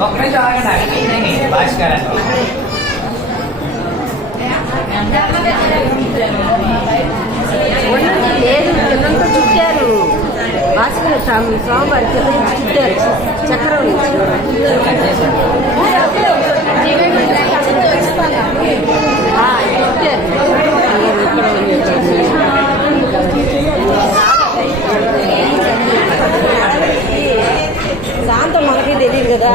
ఒక్కడే జాగండి భాస్కర్ లేదు చుట్టారు భాస్కర్ స్వామి స్వామివారి చుట్టారు చక్రం ఎవరికి తెలియదు కదా